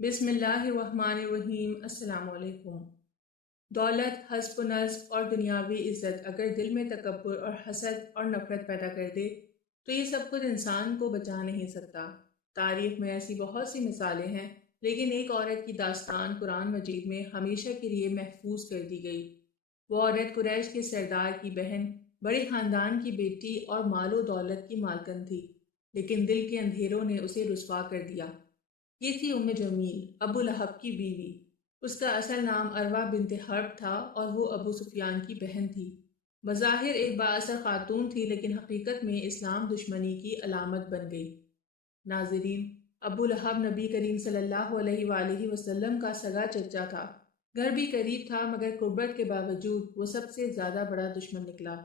بسم اللہ الرحمن الرحیم۔ السلام علیکم۔ دولت، حسب و نصب اور دنیاوی عزت اگر دل میں تکبر اور حسد اور نفرت پیدا کر دے تو یہ سب کچھ انسان کو بچا نہیں سکتا۔ تاریخ میں ایسی بہت سی مثالیں ہیں، لیکن ایک عورت کی داستان قرآن مجید میں ہمیشہ کے لیے محفوظ کر دی گئی۔ وہ عورت قریش کے سردار کی بہن، بڑے خاندان کی بیٹی اور مال و دولت کی مالکن تھی، لیکن دل کے اندھیروں نے اسے رسوا کر دیا۔ یہ تھی جمیل، ابو لہب کی بیوی۔ اس کا اصل نام عروہ بنت حرب تھا اور وہ ابو سفیان کی بہن تھی۔ بظاہر ایک بااثر خاتون تھی، لیکن حقیقت میں اسلام دشمنی کی علامت بن گئی۔ ناظرین، ابو لہب نبی کریم صلی اللہ علیہ وآلہ وسلم کا سگا چچا تھا۔ گھر بھی قریب تھا، مگر قربت کے باوجود وہ سب سے زیادہ بڑا دشمن نکلا۔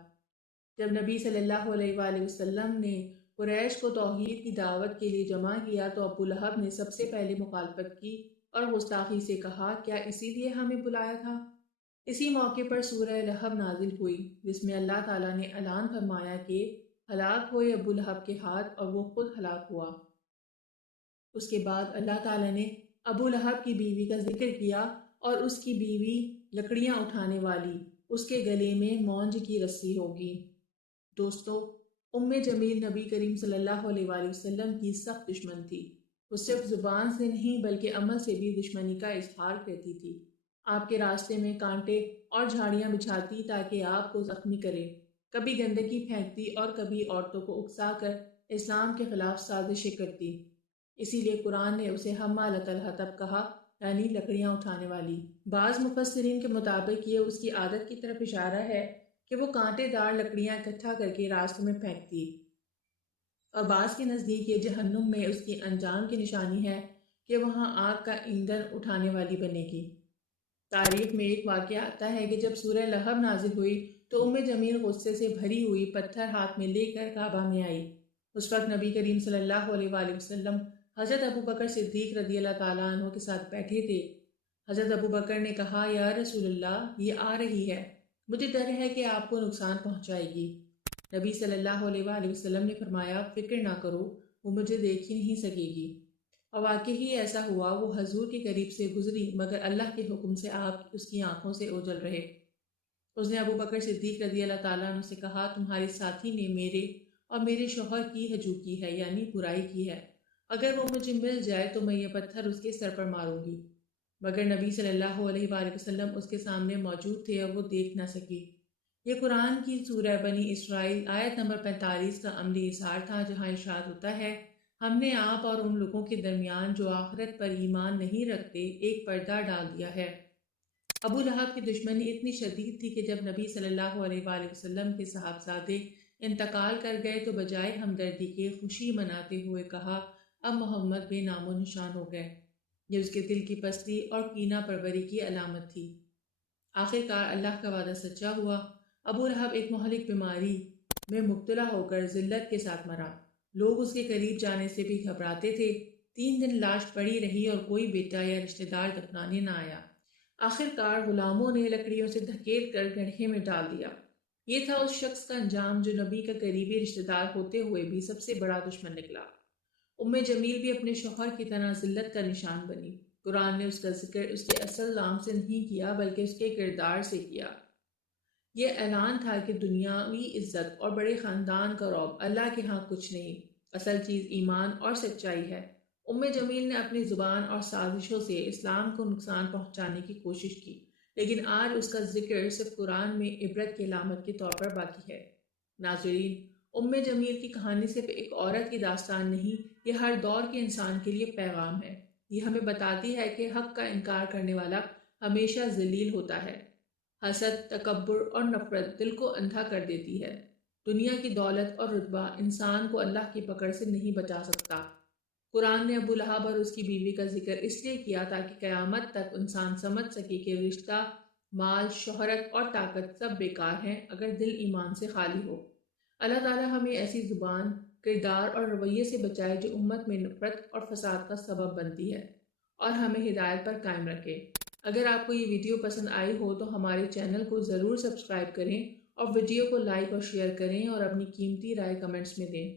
جب نبی صلی اللہ علیہ وآلہ وسلم نے قریش کو توحید کی دعوت کے لیے جمع کیا تو ابو لہب نے سب سے پہلے مخالفت کی اور گستاخی سے کہا، کیا اسی لیے ہمیں بلایا تھا؟ اسی موقع پر سورہ لہب نازل ہوئی، جس میں اللہ تعالیٰ نے اعلان فرمایا کہ ہلاک ہوئے ابو لہب کے ہاتھ، اور وہ خود ہلاک ہوا۔ اس کے بعد اللہ تعالیٰ نے ابو لہب کی بیوی کا ذکر کیا، اور اس کی بیوی لکڑیاں اٹھانے والی، اس کے گلے میں مونج کی رسی ہوگی۔ دوستو، جمیل نبی کریم صلی اللہ علیہ وآلہ وسلم کی سخت دشمن تھی۔ وہ صرف زبان سے نہیں بلکہ عمل سے بھی دشمنی کا اظہار کرتی تھی۔ آپ کے راستے میں کانٹے اور جھاڑیاں بچھاتی تاکہ آپ کو زخمی کرے، کبھی گندگی پھینکتی اور کبھی عورتوں کو اکسا کر اسلام کے خلاف سازشیں کرتی۔ اسی لیے قرآن نے اسے حمالۃ الحطب کہا، یعنی لکڑیاں اٹھانے والی۔ بعض مفسرین کے مطابق یہ اس کی عادت کی طرف اشارہ ہے کہ وہ کانٹے دار لکڑیاں اکٹھا کر کے راستوں میں پھینکتی، اور بعض کے نزدیک یہ جہنم میں اس کی انجام کی نشانی ہے کہ وہاں آگ کا ایندھن اٹھانے والی بنے گی۔ تاریخ میں ایک واقعہ آتا ہے کہ جب سورہ لہب نازل ہوئی تو جمیل غصے سے بھری ہوئی پتھر ہاتھ میں لے کر کعبہ میں آئی۔ اس وقت نبی کریم صلی اللہ علیہ وآلہ وسلم حضرت ابو بکر صدیق رضی اللہ تعالیٰ عنہ کے ساتھ بیٹھے تھے۔ حضرت ابو بکر نے کہا، یا رسول اللہ، یہ آ رہی ہے، مجھے ڈر ہے کہ آپ کو نقصان پہنچائے گی۔ نبی صلی اللہ علیہ وآلہ وسلم نے فرمایا، فکر نہ کرو، وہ مجھے دیکھ ہی نہیں سکے گی۔ اور واقعی ایسا ہوا، وہ حضور کے قریب سے گزری، مگر اللہ کے حکم سے آپ اس کی آنکھوں سے اوجھل رہے۔ اس نے ابو بکر صدیق رضی اللہ تعالیٰ عنہ سے کہا، تمہارے ساتھی نے میرے اور میرے شوہر کی ہجو کی ہے، یعنی برائی کی ہے۔ اگر وہ مجھے مل جائے تو میں یہ پتھر اس کے سر پر ماروں گی۔ مگر نبی صلی اللہ علیہ وآلہ وسلم اس کے سامنے موجود تھے اور وہ دیکھ نہ سکی۔ یہ قرآن کی سورہ بنی اسرائیل آیت نمبر 45 کا عملی اظہار تھا، جہاں ارشاد ہوتا ہے، ہم نے آپ اور ان لوگوں کے درمیان جو آخرت پر ایمان نہیں رکھتے ایک پردہ ڈال دیا ہے۔ ابو لہب کی دشمنی اتنی شدید تھی کہ جب نبی صلی اللہ علیہ وآلہ وسلم کے صاحبزادے انتقال کر گئے تو بجائے ہمدردی کے خوشی مناتے ہوئے کہا، اب محمد بے نام و نشان ہو گئے۔ یہ اس کے دل کی پستی اور کینہ پروری کی علامت تھی۔ آخرکار اللہ کا وعدہ سچا ہوا۔ ابو لہب ایک مہلک بیماری میں مبتلا ہو کر ذلت کے ساتھ مرا۔ لوگ اس کے قریب جانے سے بھی گھبراتے تھے۔ 3 دن لاش پڑی رہی اور کوئی بیٹا یا رشتہ دار دفنانے نہ آیا۔ آخرکار غلاموں نے لکڑیوں سے دھکیل کر گڑھے میں ڈال دیا۔ یہ تھا اس شخص کا انجام جو نبی کا قریبی رشتہ دار ہوتے ہوئے بھی سب سے بڑا دشمن نکلا۔ جمیل بھی اپنے شوہر کی طرح ذلت کا نشان بنی۔ قرآن نے اس کا ذکر اس کے اصل نام سے نہیں کیا بلکہ اس کے کردار سے کیا۔ یہ اعلان تھا کہ دنیاوی عزت اور بڑے خاندان کا رعب اللہ کے ہاں کچھ نہیں، اصل چیز ایمان اور سچائی ہے۔ جمیل نے اپنی زبان اور سازشوں سے اسلام کو نقصان پہنچانے کی کوشش کی، لیکن آج اس کا ذکر صرف قرآن میں عبرت کی علامت کے طور پر باقی ہے۔ ناظرین، جمیل کی کہانی صرف ایک عورت کی داستان نہیں، یہ ہر دور کے انسان کے لیے پیغام ہے۔ یہ ہمیں بتاتی ہے کہ حق کا انکار کرنے والا ہمیشہ ذلیل ہوتا ہے۔ حسد، تکبر اور نفرت دل کو اندھا کر دیتی ہے۔ دنیا کی دولت اور رتبہ انسان کو اللہ کی پکڑ سے نہیں بچا سکتا۔ قرآن نے ابو لہب اور اس کی بیوی کا ذکر اس لیے کیا تاکہ قیامت تک انسان سمجھ سکے کہ رشتہ، مال، شہرت اور طاقت سب بیکار ہیں اگر دل ایمان سے خالی ہو۔ اللہ تعالیٰ ہمیں ایسی زبان، کردار اور رویے سے بچائے جو امت میں نفرت اور فساد کا سبب بنتی ہے، اور ہمیں ہدایت پر قائم رکھے۔ اگر آپ کو یہ ویڈیو پسند آئی ہو تو ہمارے چینل کو ضرور سبسکرائب کریں اور ویڈیو کو لائک اور شیئر کریں اور اپنی قیمتی رائے کمنٹس میں دیں۔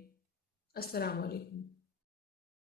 السلام علیکم۔